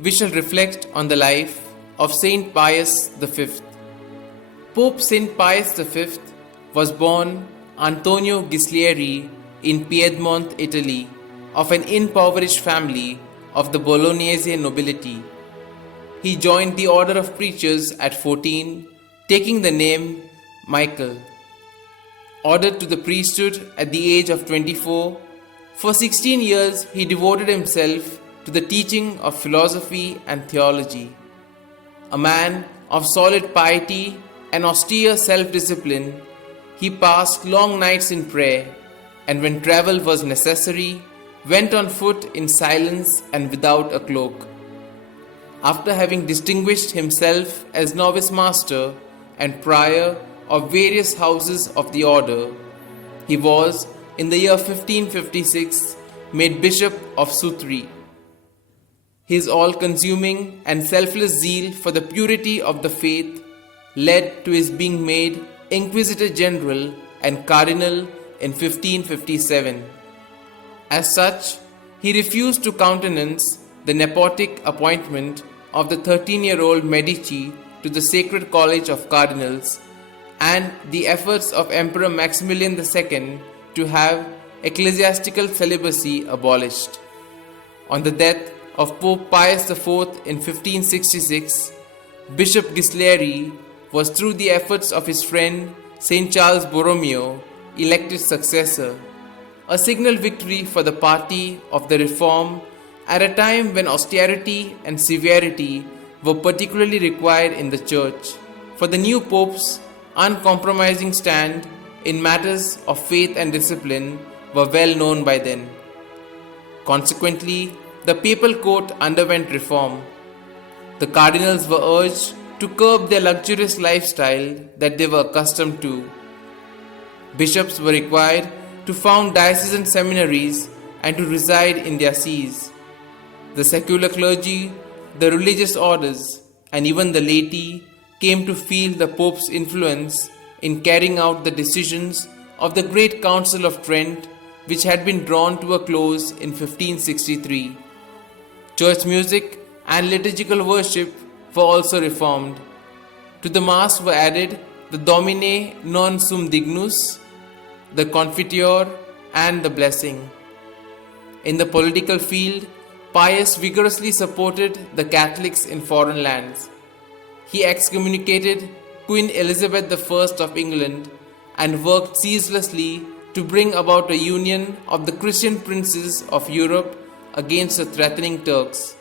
we shall reflect on the life of St. Pius V. Pope St. Pius V was born Antonio Ghislieri in Piedmont, Italy, of an impoverished family of the Bolognese nobility. He joined the order of preachers at 14, taking the name Michael. Ordered to the priesthood at the age of 24, for 16 years he devoted himself to the teaching of philosophy and theology. A man of solid piety and austere self-discipline, he passed long nights in prayer, and when travel was necessary, went on foot in silence and without a cloak. After having distinguished himself as novice master and prior of various houses of the order, he was, in the year 1556, made Bishop of Sutri. His all-consuming and selfless zeal for the purity of the faith led to his being made Inquisitor General and Cardinal in 1557. As such, he refused to countenance the nepotic appointment of the 13-year-old Medici to the Sacred College of Cardinals and the efforts of Emperor Maximilian II to have ecclesiastical celibacy abolished. On the death of Pope Pius IV in 1566, Bishop Ghislieri was, through the efforts of his friend St. Charles Borromeo, elected successor, a signal victory for the party of the Reform at a time when austerity and severity were particularly required in the Church, for the new Pope's uncompromising stand in matters of faith and discipline were well known by then. Consequently, the papal court underwent reform. The cardinals were urged to curb their luxurious lifestyle that they were accustomed to. Bishops were required to found diocesan seminaries and to reside in their sees. The secular clergy, the religious orders, and even the laity came to feel the Pope's influence in carrying out the decisions of the Great Council of Trent, which had been drawn to a close in 1563. Church music and liturgical worship were also reformed. To the Mass were added the Domine non sum dignus, the Confiteor, and the Blessing. In the political field, Pius vigorously supported the Catholics in foreign lands. He excommunicated Queen Elizabeth I of England and worked ceaselessly to bring about a union of the Christian princes of Europe against the threatening Turks.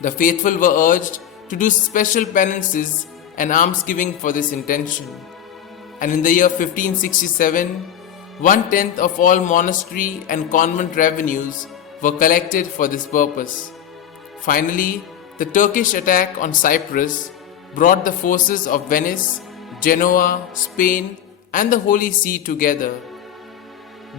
The faithful were urged to do special penances and almsgiving for this intention, and in the year 1567, 1/10 of all monastery and convent revenues were collected for this purpose. Finally, the Turkish attack on Cyprus brought the forces of Venice, Genoa, Spain, and the Holy See together.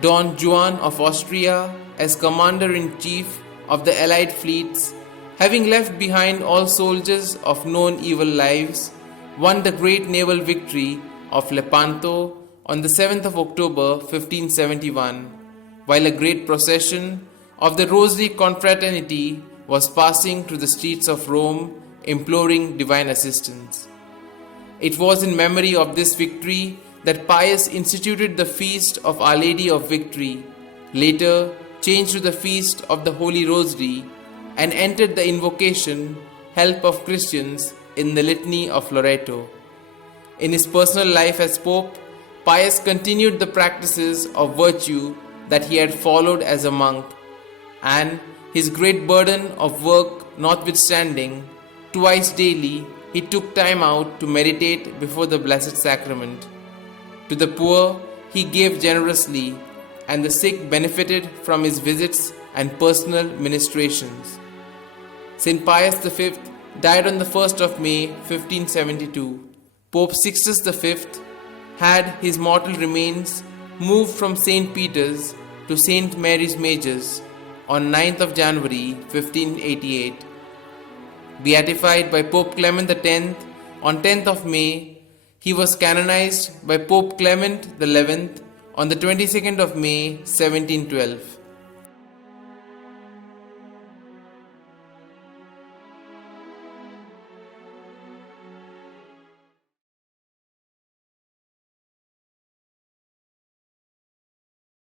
Don Juan of Austria, as commander-in-chief of the Allied fleets, having left behind all soldiers of known evil lives, won the great naval victory of Lepanto on the 7th of October 1571, while a great procession of the Rosary Confraternity was passing through the streets of Rome, imploring divine assistance. It was in memory of this victory that Pius instituted the feast of Our Lady of Victory, later changed to the feast of the Holy Rosary, and entered the invocation, Help of Christians, in the Litany of Loreto. In his personal life as Pope, Pius continued the practices of virtue that he had followed as a monk, and his great burden of work notwithstanding, twice daily he took time out to meditate before the Blessed Sacrament. To the poor he gave generously, and the sick benefited from his visits and personal ministrations. St. Pius V died on the 1st of May 1572. Pope Sixtus V had his mortal remains moved from St. Peter's to St. Mary's Major's on 9th of January 1588. Beatified by Pope Clement X on 10th of May, he was canonized by Pope Clement XI on the 22nd of May 1712.